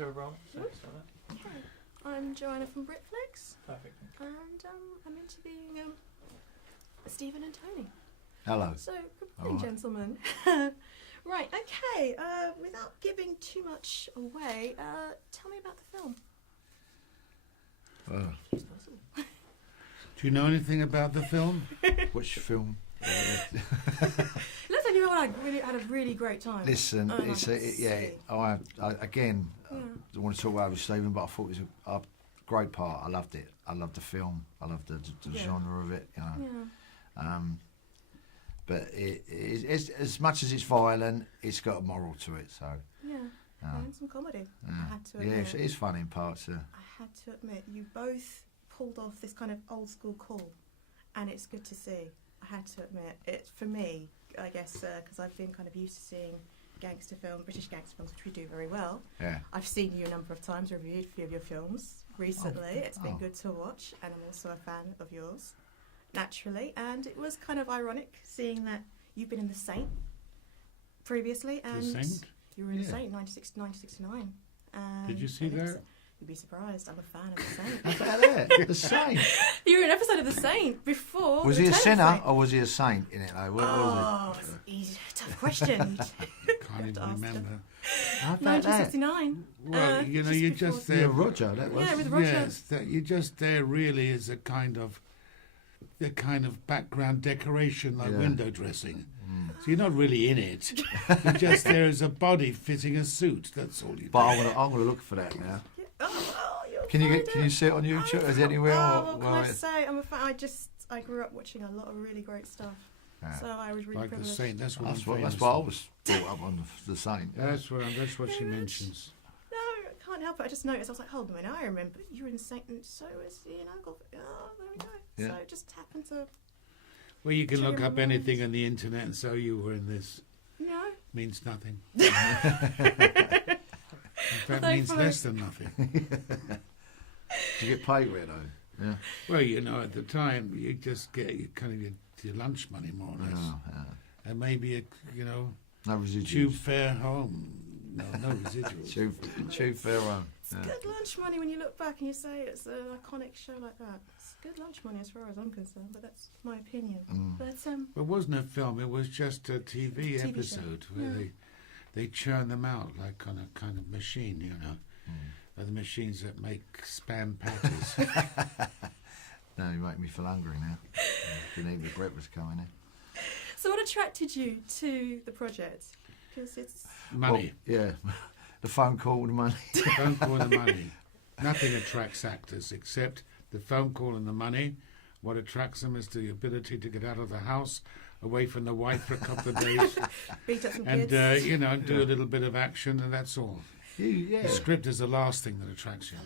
go around. So I'm Joanna from BritFlicks. Perfect. And I'm interviewing Stephen and Tony. Hello. So, good morning, gentlemen. Right, okay. Without giving too much away, tell me about the film. Do you know anything about the film? Which film? Looks like you had a really great time. Listen, it's I again don't want to talk about it with Stephen, but I thought it was a great part. I loved it. I loved the film. I loved the genre of it. You know. Yeah. But it's as much as it's violent, it's got a moral to it. So And some comedy. yeah, I had to admit. it's fun in parts. I had to admit, you both pulled off this kind of old school call, and it's good to see. I had to admit, it's for me, I guess, because I've been kind of used to seeing gangster film, British gangster films, which we do very well. Yeah. I've seen you a number of times, reviewed a few of your films recently. It's been good to watch, and I'm also a fan of yours, naturally. And it was kind of ironic seeing that you've been in The Saint previously, and The Saint? you were in The Saint, 96 to 69. Did you see that? You'd be surprised. I'm a fan of The Saint. How about that? The Saint. You were in an episode of The Saint before. Was the he a Tenth sinner Saint. or was he a saint in it though? What was It's easy, tough question. Can't even remember. it? How about that? 1969. Well, you know, you're just Yeah, there. Roger. That was. Yeah, with Roger. Yes, that you're just there really as a kind of background decoration, like window dressing. So you're not really in it. You're just there as a body fitting a suit. That's all you do. But I'm gonna look for that now. You'll Can find you see it on YouTube? Is it anywhere? What can I say? I'm a fan. I grew up watching a lot of really great stuff. Yeah. So I was really Like the privileged. Saint. That's what That's I'm what famous I for. was brought up on the Saint. That's what she mentions. No, I can't help it. I just noticed. I was like, hold on a minute. I remember you were in Saint, and so was Uncle. Oh, there we go. Yeah. So it just happened to. Well, you can Trigger look up my anything mind. on the internet and so you were in this. No. Means nothing. Well, In fact, means thankfully- less than nothing. Did you get paid for it though? Yeah. Well, you know, at the time, you just get your lunch money, more or less. Yeah. And maybe, No residuals. tube fare home. No residuals. Tube fare home. It's good lunch money when you look back and you say it's an iconic show like that. It's good lunch money as far as I'm concerned, but that's my opinion. But It wasn't a film, it was just a TV show. episode where Yeah. they churn them out like on a kind of machine, you know. The machines that make spam patties. Now you make me feel hungry now. Didn't eat my breakfast coming in. so what attracted you to the project? Because it's Money. Well, yeah. The phone call, the money. The phone call and the money. Nothing attracts actors except the phone call and the money. What attracts them is the ability to get out of the house, away from the wife for a couple of days, beat up some and kids. do a little bit of action, and that's all. Yeah. The script is the last thing that attracts you.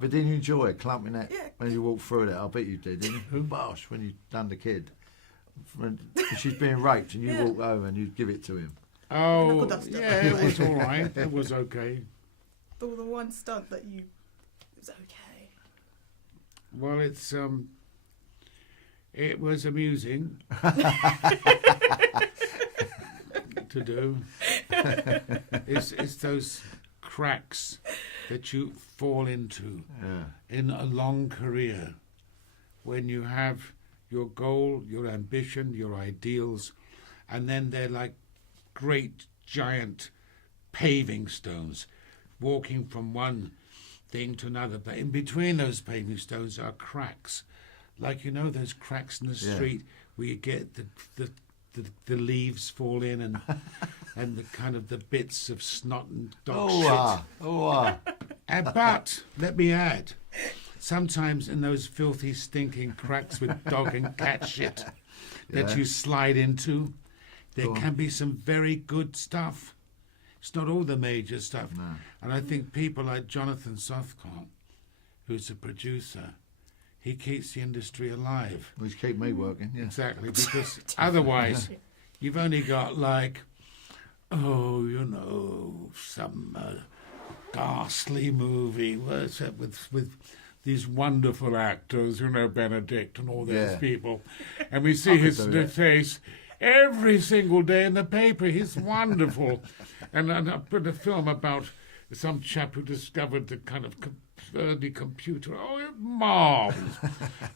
But didn't you enjoy it, clumping that Yeah. when you walked through that? I bet you did, didn't you? Who bosh when you done the kid? When she's being raped and you Yeah. walk over and you give it to him. Oh, Knuckle duster. yeah, it was all right. It was okay. the one stunt that you it was okay. Well, it was amusing to do. It's those cracks that you fall into in a long career when you have your goal, your ambition, your ideals, and then they're like great giant paving stones walking from one thing to another, but in between those paving stones are cracks, like those cracks in the street where you get the leaves fall in and and the kind of the bits of snot and dog shit. But let me add, sometimes in those filthy stinking cracks with dog and cat shit that you slide into, there can be some very good stuff. It's not all the major stuff. No. And I think people like Jonathan Southcott, who's a producer, he keeps the industry alive. Well, he's keep me working, yeah. Exactly, because otherwise you've only got some ghastly movie with these wonderful actors, Benedict and all those people. And we see his face every single day in the paper. He's wonderful. And I put a film about some chap who discovered the kind of early computer. Oh, marvellous.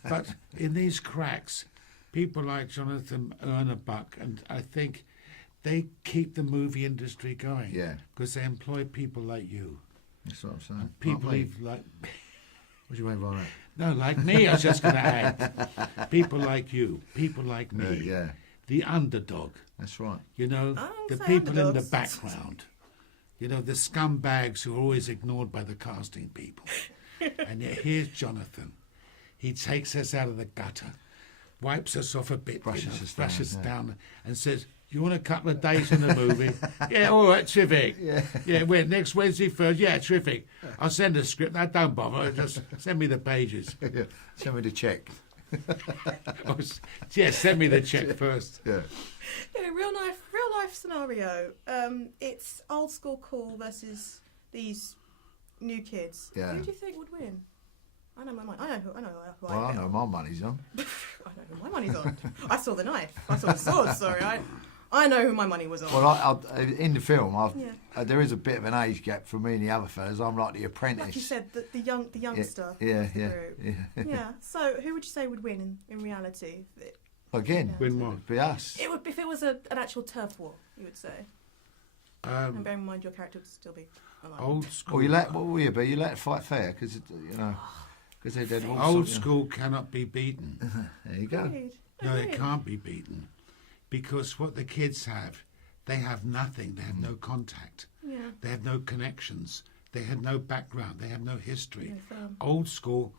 But in these cracks, people like Jonathan earn a buck, and I think they keep the movie industry going. Yeah. Because they employ people like you. That's what I'm saying. People Like me. like... What do you mean by that? No, like me, I was just going to add. People like you, people like me. Yeah, The underdog. that's right. You know, I the wouldn't say people in the underdogs. background. You know, the scumbags who are always ignored by the casting people. And yet here's Jonathan. He takes us out of the gutter, wipes us off a bit, brushes down, and says, "You want a couple of days in the movie?" Yeah, all right, terrific. Yeah, when next Wednesday, Thursday. Yeah, terrific. I'll send a script. No, don't bother. Just send me the pages. Yeah. Send me the check. Yeah, send me the check first. Yeah. Yeah, real life scenario. It's old school cool versus these new kids. Yeah. Who do you think would win? I know my money. I know who Well, I know my money's on. I know who my money's on. I saw the knife. I saw the sword. Sorry, I know who my money was on. Well, in the film, Yeah. there is a bit of an age gap from me and the other fellas. I'm like the apprentice. Like you said, the youngster. Yeah, of the yeah, group. yeah. Yeah. So who would you say would win in reality? Again, Yeah. Win what? it'd be us. It would if it was an actual turf war. You would say. And bear in mind your character would still be alive. Old school. Well, what will you be? You let it fight fair, because you know, because they're dead. Old school cannot be beaten. There you go. Agreed. No, it Agreed. can't be beaten. Because what the kids have, they have nothing. They have no contact. Yeah. They have no connections. They have no background. They have no history. No firm. Old school,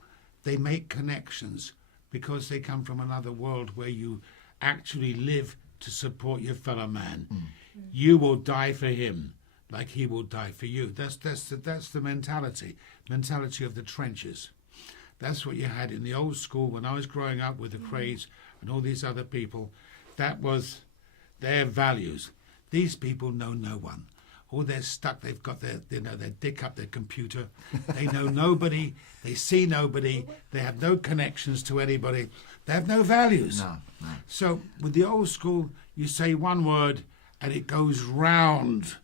they make connections because they come from another world where you actually live to support your fellow man. You will die for him like he will die for you. That's the mentality of the trenches. That's what you had in the old school when I was growing up with the Krays and all these other people. That was their values. These people know no one. Or they're stuck. They've got their dick up their computer. They know nobody. They see nobody. They have no connections to anybody. They have no values. No. So with the old school, you say one word and it goes round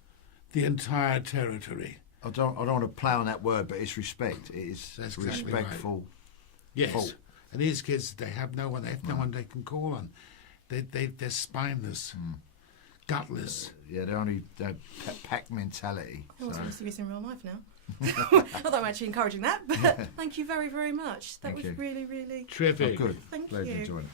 the entire territory. I don't want to play on that word, but it's respect. It is That's exactly respectful. Yes. Fault. And these kids, they have no one. They have no one they can call on. They're spineless, gutless. Yeah, they're pack mentality. I want So. to see this in real life now. Not that I'm actually encouraging that, but thank you very, very much. That Thank was you. really, really Terrific. Oh, good. Thank Glad you you. enjoyed it.